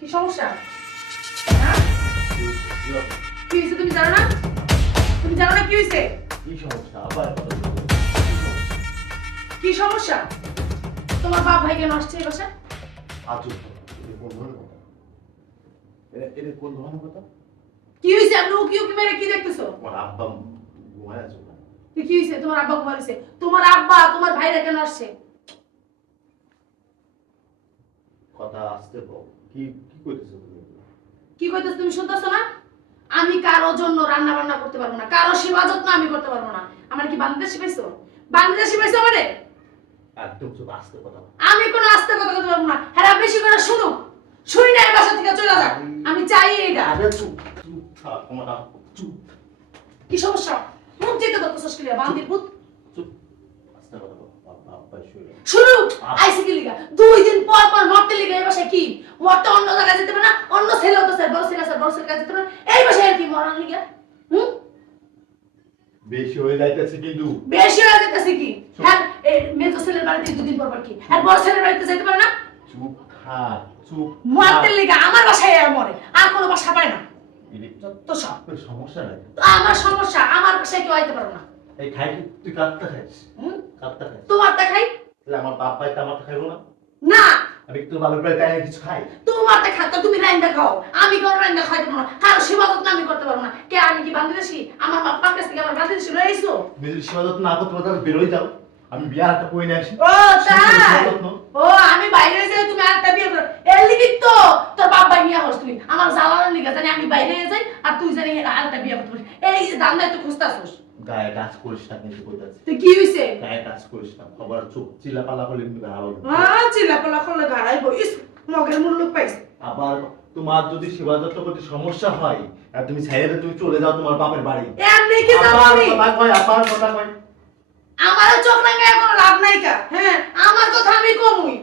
কি সমস্যা? কি হয়েছে তুমি জানো না? তুমি জানো না কি হয়েছে? কি সমস্যা? আবার কি সমস্যা? তোমার বাপ ভাই কেন আসছে এই বাসায়? আজব কোন ধরনের কথা? এটা কোন ধরনের কথা? কি হয়েছে? আপনি উকি উকি মেরে কি দেখতেছো? আমার আব্বা ঘুমায় আছে না? কি হয়েছে? তোমার আব্বা ঘুমাইছে? তোমার আব্বা তোমার ভাইরা কেন আসছে? কথা আসতে বল। কি কি কইতেছো তুমি? কি কইতেছ তুমি শুনতেছো না? আমি কারোর জন্য রান্না বান্না করতে পারবো না, কারো সেবা যত্ন আমি করতে পারবো না। আমার কি বান্ধবী শিখাইছো? বান্ধবী শিখাইছো আমারে? একদম চুপ, আস্তে কথা বল। আমি কোনো আস্তে কথা বলতে পারবো না। হ্যাঁ বেশি করে শুনো, শুই না এই বাসা থেকে চলে যা। আমি চাই এটা। আরে চুপ চুপ থাক, তোমার চুপ কি সমস্যা? মুখ যেতে ধরতেছস কি রে বান্দির পুত? চুপ, আস্তে কথা বল। আব্বা শুয়ে শুরু আইসি কি লিগা? 2 দিন পর পর মরতে লিগা এই বাসায় কি? মরতে অন্য জায়গায় যেতে পারে না? অন্য ছেলে হতো স্যার, বড় ছেলে স্যার, বড় ছেলে কাছে যেতে পারে না? এই বাসায় আর কি মরার লিগা? হুম? বেশি হয়ে যাইতেছে কিন্তু। বেশি হয়ে যেতেছে কি? হ্যাঁ এই মেজো ছেলের বাড়িতে 2 দিন পর পর কি? আর বড় ছেলের বাড়িতে যেতে পারে না? চুপ থাক, চুপ। মরতে লিগা আমার বাসায় আর মরে, আর কোনো বাসা পায় না। যত সব সমস্যা নাই। আমার সমস্যা, আমার বাসায় কেউ আইতে পারবে না। এই খাই কি তুই কাটতে খাইস? হুম? কাটতে খাইস? তোমার দেখাই তাহলে আমার বাপ ভাই তো আমার খাইবো না? না, আমি কি তোর বাপের বাড়ি তাই কিছু খাই? তোমার দেখা তো তুমি রাইন্দা খাও, আমি কোন রাইন্দা খাইতে পারবো না, কারো সেবা যত্ন আমি করতে পারবো না। কে আমি কি বান্ধবী? আমার বাবার কাছ থেকে আমার বান্ধবী ছিল এইছো? তুমি যদি সেবা যত্ন না করতে পারো তাহলে বেরোই যাও। আমি বিয়ার একটা কই নিয়ে আসি। ও তাই? ও আমি বাইরে যাই, তুমি আরেকটা বিয়ে করো। এর লিগি তো তোর বাপ ভাই নিয়ে হস তুই আমার জ্বালানোর লিগা, জানি আমি বাইরে যাই আর তুই জানি আরেকটা বিয়ে করতে পারিস। এই দান্দায় তো খুঁজতাছস। গায়ে টাচ করিস না কিন্তু কইতাছি। তুই কি হইছে? গায়ে টাচ করিস না। খবর চোখ চিল্লাপাল্লা করলে কিন্তু গায়ে হবে। চিল্লাপাল্লা করলে গাড়াইবো। ইস মগের মূল্য পাইস। আবার তোমার যদি সেবা যত্ন করতে সমস্যা হয় আর তুমি ছেড়ে তুমি চলে যাও তোমার বাপের বাড়ি। এমনি কি আবার যাবি? কথা কয়, আবার কথা কয়। আমারও চোখ রাঙায় কোনো লাভ নাই কা। হ্যাঁ আমার কথা আমি কমুই।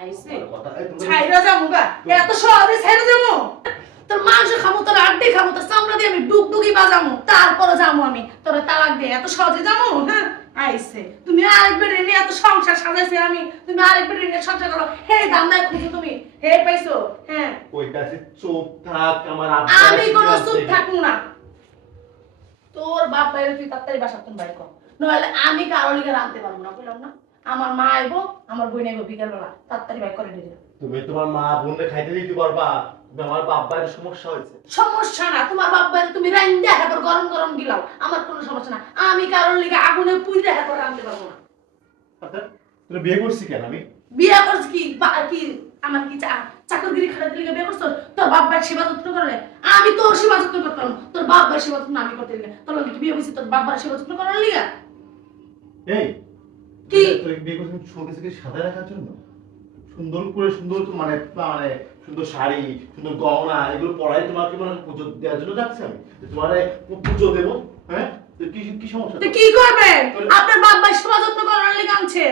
আইছে কথা ছাইরা যামু গা, এত সহজে ছাইরা যামু? তোর মাংস খামু, তোর আড্ডি খামু, তোর চামড়া দিয়ে আমি ডুগডুগি বাজামু, তারপরে যামু আমি তোর তালাক দিয়ে। এত সহজে যামু? হ্যাঁ আইছে তুমি আরেকবার রেনে এত সংসার সাজাইছি আমি, তুমি আরেকবার রেনে সংসার করো। হে দান্দায় খুঁজো তুমি, হে পাইছো? হ্যাঁ কইতাছি চুপ থাক, আমার আমি কোনো চুপ থাকবো না। তোর বাপ বাইরে তুই তাড়াতাড়ি বাসা তুমি বাইরে কর, নইলে আমি কারো লিগে রাখতে পারবো না, বুঝলাম না? আমার মা আইবো, আমার বোন আইবো বিকাল বেলা, তাড়াতাড়ি বাইর করে দিয়ে। তুমি তোমার মা বোনকে খাইতে দিতে পারবা? তুমি আমার বাপ ভাইয়ের সমস্যা হয়েছে। সমস্যা না, তোমার বাপ বাইরে তুমি রাইন্দা হেবার গরম গরম গিলাও, আমার কোনো সমস্যা না। আমি কারোর লিগে আগুনে পুইরা হেবার রাখতে পারবো না। আচ্ছা তুমি বিয়ে করছি কেন আমি? বিয়ে করছ কি কি আমার কি চাকরগিরি খাটাতে লিগে বিয়ে করছ? তোর বাপ ভাইয়ের সেবা যত্ন করলে আমি তোর সেবা যত্ন করতে পারবো, তোর বাপ ভাইয়ের সেবা যত্ন আমি করতে লিগে। তোর লগে কি বিয়ে হইছে তোর বাপ ভাইয়ের সেবা যত্ন করার লিগে? এই কি তুই বিয়ে করছিস শোকেসকে সাজায় রাখার জন্য? সুন্দর করে সুন্দর মানে মানে সুন্দর শাড়ি, সুন্দর গহনা এগুলো পরাই তোমাকে মানে পুজো দেওয়ার জন্য যাচ্ছে আমি। তোমারে পুজো দেবো, হ্যাঁ? তো কি কি সমস্যা? তো কি করবে? আপনার বাপ ভাই সেবা যত্ন করার লিগে আনছে।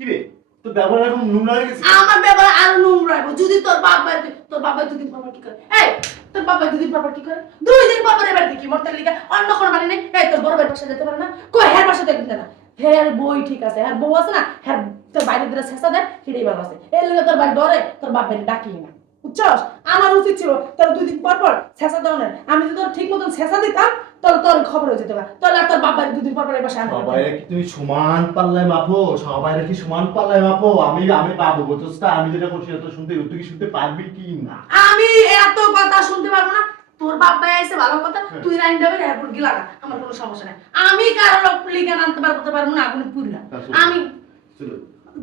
কি রে তোর ব্যবহার এখন নোংরা হয়ে গেছে। আমার ব্যাপারে আরো নোংরা হইবো যদি তোর বাপ ভাই, তোর বাপ ভাই 2 দিন পর পর কি করে? এই তোর বাপ ভাই 2 দিন পর পর কি করে? 2 দিন পর পর এবার দেখি মরতে লিগা অন্য কোনো মানে নেই। এই তোর বড় ভাই পাশে যেতে পারে না? কই হের পাশে দেখতে না? হের বই ঠিক আছে, হের বউ আছে না, হের তোর বাইরে দিলে ছেঁচা দেয়, সেটাই ভালো আছে। এর লিগে তোর ভাই ডরে, তোর বাপ ভাই ডাকি না, বুঝছস? আমার উচিত ছিল তোর 2 দিন পর পর ছেঁচা দেওয়া। আমি যদি তোর ঠিক মতন ছেঁচা দিতাম তাহলে তোর খবর হয়ে যেত না, তাহলে আর তোর বাপ ভাই 2 দিন পর পর এবার সামনে সবাইরে কি তুমি সমান পাল্লায় মাপো? সবাইরে কি সমান পাল্লায় মাপো? আমি আমি পাবো বুঝছস? আমি যেটা করছি তো শুনতে তুই কি শুনতে পারবি কি না? আমি এত কথা শুনতে পারবো না। তোর বাপ ভাই আইছে ভালো কথা, তুই রাইন দেবে এরপর গিলা না, আমার কোনো সমস্যা নাই। আমি কারো লোক লিগে আনতে পারবো না আগুনে পুরি না। আমি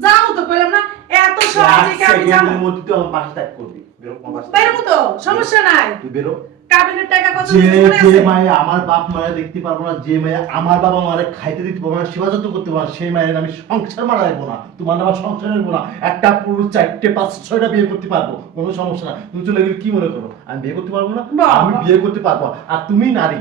যাবো তো কইলাম না, এত সহজে কি আমি যাবো? সেকেন্ডের মধ্যে তুই আমার বাসা ত্যাগ করবি। বেরো আমার বাসা। বাইরে তো সমস্যা নাই। তুই বেরো। কাবিনের টাকা কত যে মনে যে আছে? মায়ে আমার বাপ মায়ের দেখতে পারবো না, যে মায়ে আমার বাবা মারে খাইতে দিতে পারবো না, সেবা যত্ন করতে পারবো না, সেই মায়ের আমি সংসার মারা দেবো না। তোমার আমার সংসার নেবো না। একটা পুরুষ 4টে 5 6টা বিয়ে করতে পারবো, কোনো সমস্যা না। তুমি চলে গেলে কি মনে করো আমি বিয়ে করতে পারবো না? আমি বিয়ে করতে পারবো। আর তুমি নারী,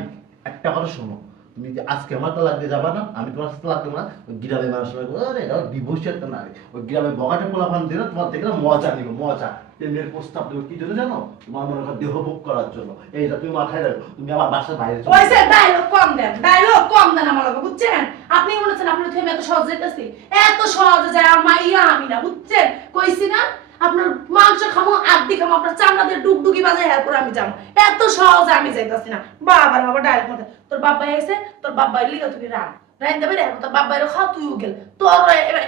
একটা কথা শোনো, তুমি যে আজকে আমার তালাক দিয়ে যাবা না, আমি তোমার সাথে লাগবো না। ওই গ্রামের মানুষরা আরে এটা ডিভোর্স একটা নারী, ওই গ্রামের বগাটা পোলাপান দিলে তোমার দেখে না মজা নিব, মজা। মেয়ের প্রস্তাব দেবো কি জন্য জানো? তোমার মনে হয় দেহ ভোগ করার জন্য। এইটা তুমি মাথায় রাখো। তুমি আমার বাসার বাইরে চলে ওইসে ডায়লগ কম দেন, ডায়লগ কম দেন আমার লগে, বুঝছেন? আপনি বলেছেন আপনি থেমে এত সহজ যেতেছি, এত সহজে যায় আর মাইয়া আমি না, বুঝছেন? কইছি না আপনার মাংস খামো আড্ডি খামো আপনার চামড়াতে ডুগডুগি বাজে এরপর আমি যাবো এত সহজে আমি যাইতাছি না বাবা বাবা ডাইরেক্ট মতে তোর বাবা এসে তোর বাবা লিগা তুমি রাইন দেবে রে তোর বাবা এর খাও তুইও গেল তোর এবার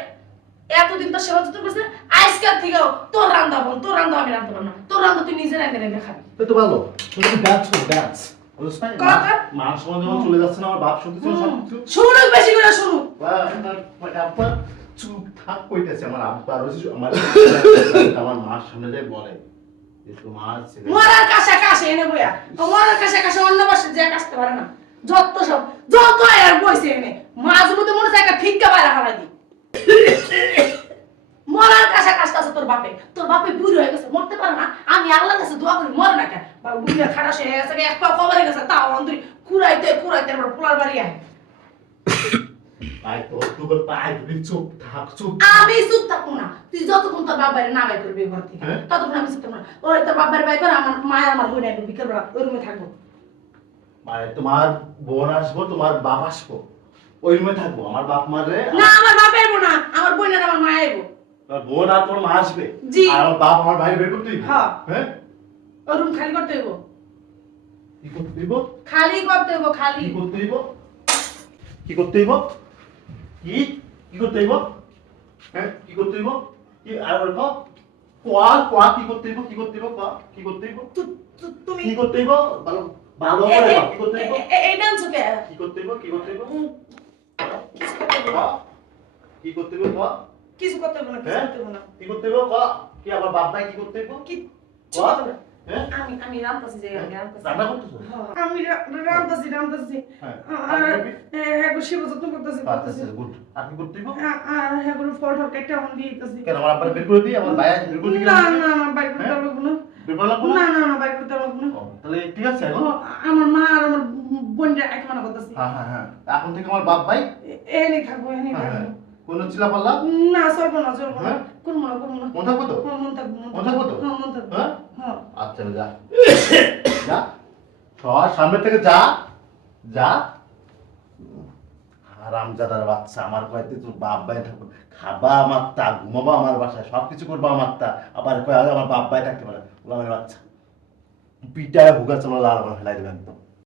এতদিন তো সেবা যত্ন করছিস আজকাল থেকে তোর রান্না বল তোর রান্না আমি রান্না পারবো না তোর রান্না তুই নিজে রান্না খাবি তো ভালো তুমি ডান্স করো ডান্স কথা? মার সময় যখন চলে যাচ্ছে না আমার বাপ শুনতেছিল সব কিছু শুনুক বেশি করে শুনুক আব্বা চুপ থাক কইতেছে আমার আব্বা রয়েছে আমার মার সামনে যায় বলে যে তোমার ছেলে মরার কাছে কাছে এনে বইয়া মরার কাছে কাছে অন্য বসে যে কাছতে পারে না যত সব যত আর বইছে এনে মাঝে মধ্যে মনে হয় একটা ফিক্কা বাইরে হারা দি মরার কাছে কাছতে আছে তোর বাপে বুড়ি হয়ে গেছে মরতে পারে না আমি আল্লাহর কাছে দোয়া করি মরে না কেন বাবা বুড়িয়া খারাপ হয়ে গেছে এক পা কবরে গেছে তাও অন্তরি কুড়াইতে আমার পোলার বাড়ি আয় আই তো তোর পাই তুমি চুপ থাক চুপ আমি চুপ থাকবো না তুই যতক্ষণ তোর বাবার না বাই করবি ঘর থেকে ততক্ষণ আমি চুপ থাকবো না ওই তোর বাবার বাই করে আমার মায়ের আমার বোন আইবো বিকেলবেলা ওই রুমে থাকবো মানে তোমার বোন আসবো তোমার বাপ আসবো ওই রুমে থাকবো আমার বাপ মারে না আমার বাপ আইবো না আমার বোন আর আমার মা আইবো তোর বোন আর তোর মা আসবে জি। আর আমার বাপ আমার ভাই বের করতে দিবে হ্যাঁ। হ্যাঁ ওই রুম খালি করতে হইব কি করতে দিব খালি করতে হইব খালি কি করতে দিব কি করতে দিব কি কি করতে দিব হ্যাঁ কি করতে দিব কি আর বল কোয়া কোয়া কি করতে দিব কি করতে দিব কোয়া কি করতে দিব তুমি কি করতে দিব ভালো ভালো করে বল, কি করতে দিব এই ডান্স কে কি করতে দিব কি করতে দিব কিছু করতে হইব না। কি করতে দিব কোয়া কিছু করতে হইব না কিছু হ্যাঁ? করতে হইব না কি করতে দিব কোয়া কি আমার বাপ ভাই কি করতে দিব কি কোয়া হ্যাঁ আমি রামতাছি যে আমি রামতাছি রান্না করতেছো আমি রামতাছি হ্যাঁ আর হ্যাঁ শিব যত্ন করতেছি আচ্ছা গুড আপনি করতে দিব আর হ্যাঁ ফল টল কেটে অন দিয়ে দিতেছি কেন আমার আব্বার বের করে দিই আমার ভাই বের করে দিই না না না বাইরে করতে পারবো না বের করা লাগবে না না না বাইরে করতে পারবো না ও, তাহলে ঠিক আছে এখন আমার মা আর আমার বোনরা এক মানা করতেছি হ্যাঁ হ্যাঁ হ্যাঁ এখন থেকে আমার বাপ ভাই এনে থাকবো এনে হ্যাঁ হ্যাঁ থাকবো কোন চিলা পাল্লা না চলবো না হ্যাঁ? কোন মনে মন থাকবো তো মন থাকবো মন থাকবো তো মন থাকবো হ্যাঁ হ্যাঁ আচ্ছা যা যা সর সামনে থেকে যা যা হারামজাদার বাচ্চা আমার কয়েকদিন তোর বাপ ভাই থাকবো খাবা আমার তা ঘুমাবা আমার বাসায় সবকিছু করবা আমার তা আবার কয় আমার বাপ ভাই থাকতে পারে ওলা আমার বাচ্চা পিটায় ভুগা চলো লাল করে ফেলাই দেবে একদম